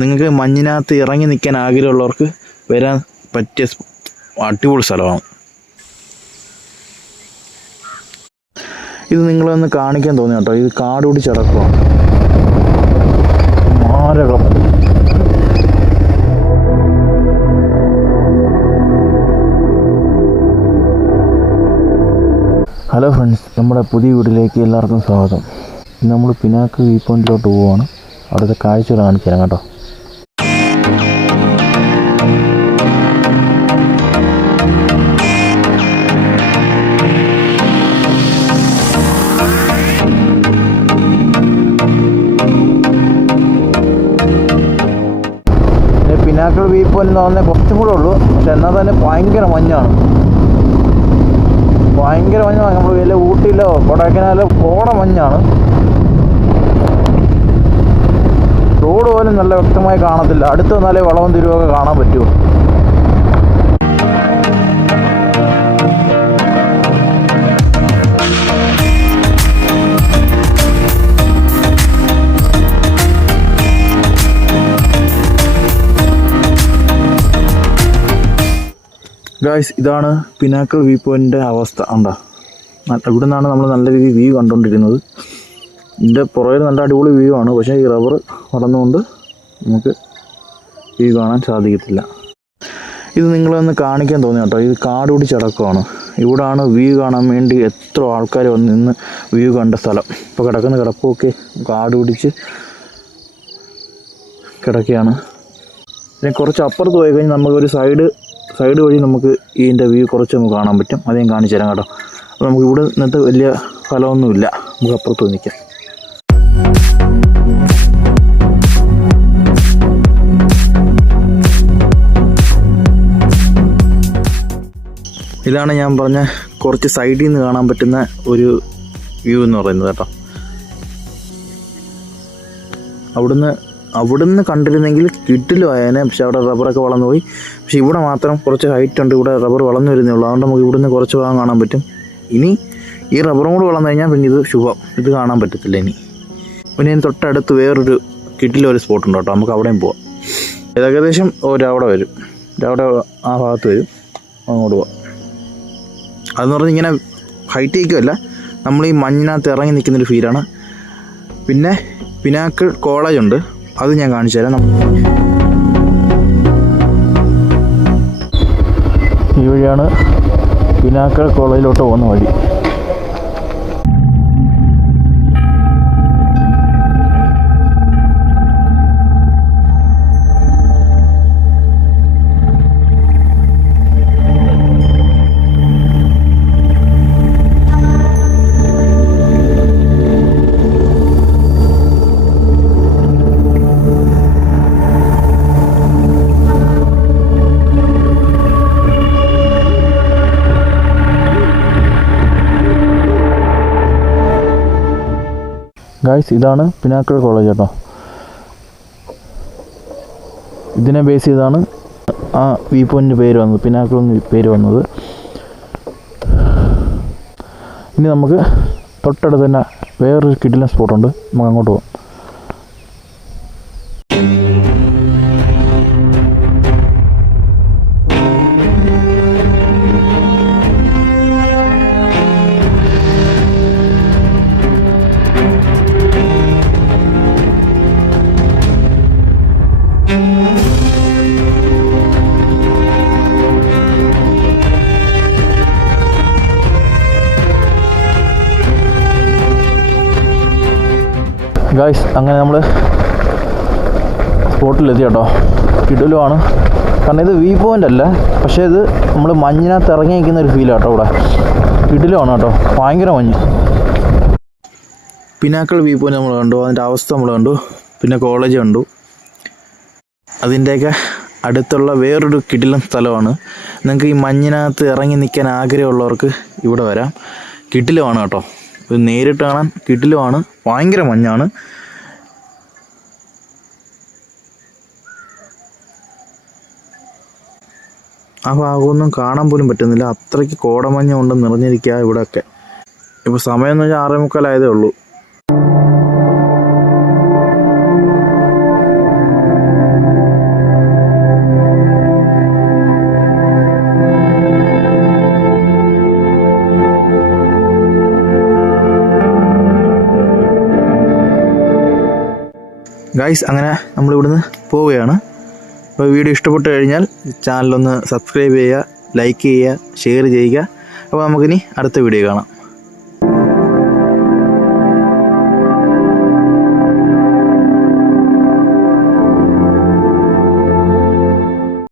നിങ്ങൾക്ക് മഞ്ഞിനകത്ത് ഇറങ്ങി നിൽക്കാൻ ആഗ്രഹമുള്ളവർക്ക് വരാൻ പറ്റിയ അടിപൊളി സ്ഥലമാണ്. ഇത് നിങ്ങളൊന്ന് കാണിക്കാൻ തോന്നി കേട്ടോ. ഇത് കാട് പിടിച്ച് കിടക്കുകയാണ്. മാരകം. ഹലോ ഫ്രണ്ട്സ്, നമ്മുടെ പുതിയ വീട്ടിലേക്ക് എല്ലാവർക്കും സ്വാഗതം. ഇന്ന് നമ്മൾ പിനാക്കിൾ വ്യൂ പോയിന്റിലോട്ട് പോവുകയാണ്. അവിടുത്തെ കാഴ്ചകൾ കാണിച്ചു തരാം കേട്ടോ. പിനാക്കിൾ വ്യൂ പോയിന്റ് എന്ന് പറഞ്ഞാൽ കുറച്ചും കൂടെ ഉള്ളൂ, പക്ഷെ എന്നാൽ തന്നെ ഭയങ്കര മഞ്ഞാണ്. നമ്മൾ വലിയ ഊട്ടിയിലോ കൊടൈക്കനാലോ കോട മഞ്ഞാണ്. റോഡ് പോലും നല്ല വ്യക്തമായി കാണത്തില്ല. അടുത്ത് വന്നാലേ വളവും തിരുവൊക്കെ കാണാൻ പറ്റുമോ. ഗായ്സ്, ഇതാണ് പിനാക്കിൾ വ്യൂ പോയിന്റിൻ്റെ അവസ്ഥ. ഉണ്ടോ? ഇവിടെ നിന്നാണ് നമ്മൾ നല്ല രീതിയിൽ വ്യൂ കണ്ടുകൊണ്ടിരുന്നത്. ഇതിൻ്റെ പുറകിൽ നല്ല അടിപൊളി വ്യൂ ആണ്. പക്ഷേ ഈ റബ്ബർ വളർന്നുകൊണ്ട് നമുക്ക് വ്യൂ കാണാൻ സാധിക്കത്തില്ല. ഇത് നിങ്ങളൊന്ന് കാണിക്കാൻ തോന്നി കേട്ടോ. ഇത് കാട് പിടിച്ച് കിടക്കുകയാണ്. ഇവിടാണ് വ്യൂ കാണാൻ വേണ്ടി എത്ര ആൾക്കാർ വന്ന് നിന്ന് വ്യൂ കണ്ട സ്ഥലം. ഇപ്പോൾ കിടക്കുന്ന കിടപ്പൊക്കെ കാട് പിടിച്ച് കിടക്കുകയാണ്. പിന്നെ കുറച്ച് അപ്പുറത്ത് പോയി കഴിഞ്ഞാൽ നമുക്കൊരു സൈഡ് വഴി നമുക്ക് ഇതിൻ്റെ വ്യൂ കുറച്ച് നമുക്ക് കാണാൻ പറ്റും. അത് ഞാൻ കാണിച്ചു തരാം കേട്ടോ. അപ്പോൾ നമുക്ക് ഇവിടെ നിന്നിട്ട് വലിയ ഫലമൊന്നുമില്ല. നമുക്ക് അപ്പുറത്ത് നിൽക്കാം. ഇതാണ് ഞാൻ പറഞ്ഞ കുറച്ച് സൈഡിൽ നിന്ന് കാണാൻ പറ്റുന്ന ഒരു വ്യൂ എന്ന് പറയുന്നത് കേട്ടോ. അവിടുന്ന് കണ്ടിരുന്നെങ്കിൽ കിട്ടിലുമായേനെ. പക്ഷെ അവിടെ റബ്ബറൊക്കെ വളർന്നു പോയി. പക്ഷെ ഇവിടെ മാത്രം കുറച്ച് ഹൈറ്റ് ഉണ്ട്. ഇവിടെ റബ്ബർ വളർന്നു വരുന്നേ ഉള്ളൂ. അതുകൊണ്ട് നമുക്ക് ഇവിടുന്ന് കുറച്ച് ഭാഗം കാണാൻ പറ്റും. ഇനി ഈ റബ്ബറും കൂടെ വളർന്നു കഴിഞ്ഞാൽ പിന്നെ ഇത് ശുഭം. ഇത് കാണാൻ പറ്റത്തില്ല ഇനി. പിന്നെ ഇതിന് തൊട്ടടുത്ത് വേറൊരു കിട്ടിലൊരു സ്പോട്ടുണ്ട് കേട്ടോ. നമുക്ക് അവിടെയും പോവാം. ഏകദേശം അവിടെ വരും. അവിടെ ആ ഭാഗത്ത് വരും. അങ്ങോട്ട് പോവാം. അതെന്ന് പറഞ്ഞാൽ ഇങ്ങനെ ഹൈറ്റ് ആയിരിക്കുമല്ല, നമ്മൾ ഈ മഞ്ഞിനകത്ത് ഇറങ്ങി നിൽക്കുന്നൊരു ഫീലാണ്. പിന്നെ പിനാക്കിൾ കോളേജ് ഉണ്ട്. അത് ഞാൻ കാണിച്ചു തരാം. ഈ വഴിയാണ് പിനാക്കിൾ കോളേജിലോട്ട് പോകുന്ന വഴി. ഗായ്സ്, ഇതാണ് പിനാക്കിൾ കോളേജ് കേട്ടോ. ഇതിനെ ബേസ് ചെയ്താണ് ആ വ്യൂ പോയിൻ്റ് പേര് വന്നത്, പിനാക്കിൾ എന്ന് പേര് വന്നത്. ഇനി നമുക്ക് തൊട്ടടുത്ത് തന്നെ വേറൊരു കിടിലൻ സ്പോട്ടുണ്ട്. നമുക്ക് അങ്ങോട്ട് പോകാം. ഗായ്സ്, അങ്ങനെ നമ്മൾ സ്പോട്ടിലെത്തി കേട്ടോ. കിടിലുമാണ്. കാരണം ഇത് വ്യൂ പോയിൻ്റ് അല്ല, പക്ഷേ ഇത് നമ്മൾ മഞ്ഞിനകത്ത് ഇറങ്ങി നിൽക്കുന്ന ഒരു ഫീലാണ് കേട്ടോ. ഇവിടെ കിടിലുമാണ് കേട്ടോ. ഭയങ്കര മഞ്ഞ്. പിനാക്കിൾ വ്യൂ പോയിൻ്റ് നമ്മൾ കണ്ടു. അതിൻ്റെ അവസ്ഥ നമ്മൾ കണ്ടു. പിന്നെ കോളേജ് കണ്ടു. അതിൻ്റെയൊക്കെ അടുത്തുള്ള വേറൊരു കിടിലൻ സ്ഥലമാണ്. നിങ്ങൾക്ക് ഈ മഞ്ഞിനകത്ത് ഇറങ്ങി നിൽക്കാൻ ആഗ്രഹമുള്ളവർക്ക് ഇവിടെ വരാം. കിടിലുമാണ് കേട്ടോ. ഇത് നേരിട്ട് കാണാൻ കിടിലുമാണ്. ഭയങ്കര മഞ്ഞാണ്. ആ ഭാഗമൊന്നും കാണാൻ പോലും പറ്റുന്നില്ല. അത്രയ്ക്ക് കോടമഞ്ഞ കൊണ്ട് നിറഞ്ഞിരിക്കുക ഇവിടെയൊക്കെ. ഇപ്പോൾ സമയം എന്ന് വെച്ചാൽ 6:45 ഉള്ളൂ. ഗൈസ് അങ്ങനെ നമ്മളിവിടുന്ന് പോവുകയാണ്. അപ്പോൾ വീഡിയോ ഇഷ്ടപ്പെട്ട് കഴിഞ്ഞാൽ ചാനലൊന്ന് സബ്സ്ക്രൈബ് ചെയ്യുക, ലൈക്ക് ചെയ്യുക, ഷെയർ ചെയ്യുക. അപ്പോൾ നമുക്കിനി അടുത്ത വീഡിയോ കാണാം.